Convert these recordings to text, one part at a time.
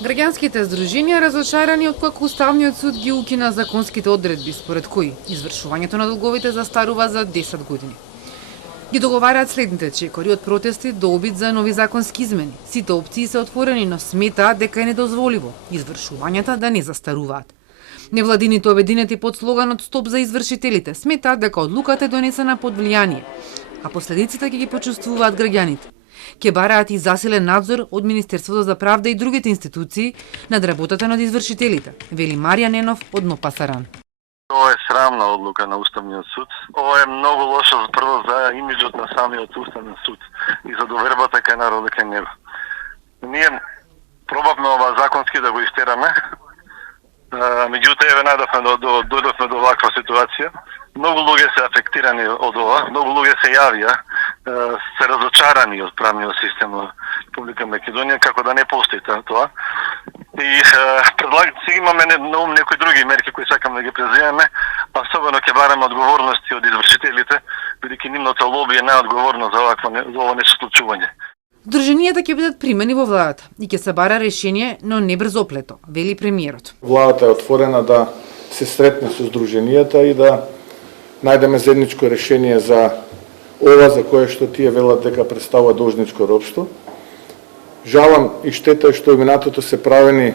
Граѓанските здруженија разочарани откако Уставниот суд ги укина законските одредби според кои извршувањето на долговите застарува за 10 години. Ги договараат следните чекори од протести до обид за нови законски измени. Сите опции се отворени, но сметаат дека е недозволиво извршувањата да не застаруваат. Невладините обединети под слоганот Стоп за извршителите сметаат дека одлуката е донесена под влијание, а последиците ќе ги почувствуваат граѓаните. Ке бараат и засилен надзор од Министерството за правда и другите институции над работата над извршителите, вели Марија Ненов од Нов Пасаран. Ова е срамна одлука на Уставниот суд. Ова е многу лошо прво за имиджот на самиот Уставен суд и за довербата кај народот кај него. Ние пробавме ова законски да го истераме, меѓутоа еве дојдовме до ваква ситуација. Многу луѓе се афектирани од ова, многу луѓе се јавија, се разочарани од правниот систем на Република Македонија, како да не постои тоа. И сега имаме на ум некои други мерки кои сакам да ги преземеме, особено ќе бараме одговорности од извршителите, бидејќи нивното лоби е најодговорно за ова нешто случување. Здруженијата ќе бидат примени во владата и ќе се бара решение, но не брзоплето, вели премиерот. Владата е отворена да се сретне со здруженијата и да најдеме заедничко решение за ова за кое што тие велат дека представува должничко робство. Жалам и штета е што минатото се правени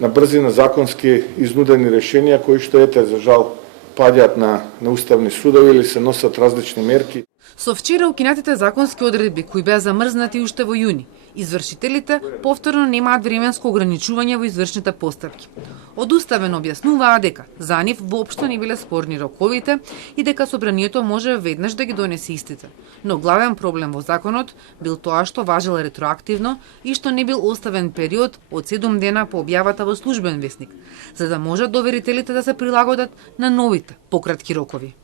на брзина законски изнудени решенија кои што за жал паѓаат на уставни судови или се носат различни мерки. Со вчера укинатите законски одредби кои беа замрзнати уште во јуни, извршителите повторно немаат временско ограничување во извршните постапки. Од Уставен објаснуваа дека за нив воопшто не биле спорни роковите и дека собранието може веднаш да ги донесе истите. Но главен проблем во законот бил тоа што важел ретроактивно и што не бил оставен период од 7 дена по објавата во службен весник, за да можат доверителите да се прилагодат на новите пократки рокови.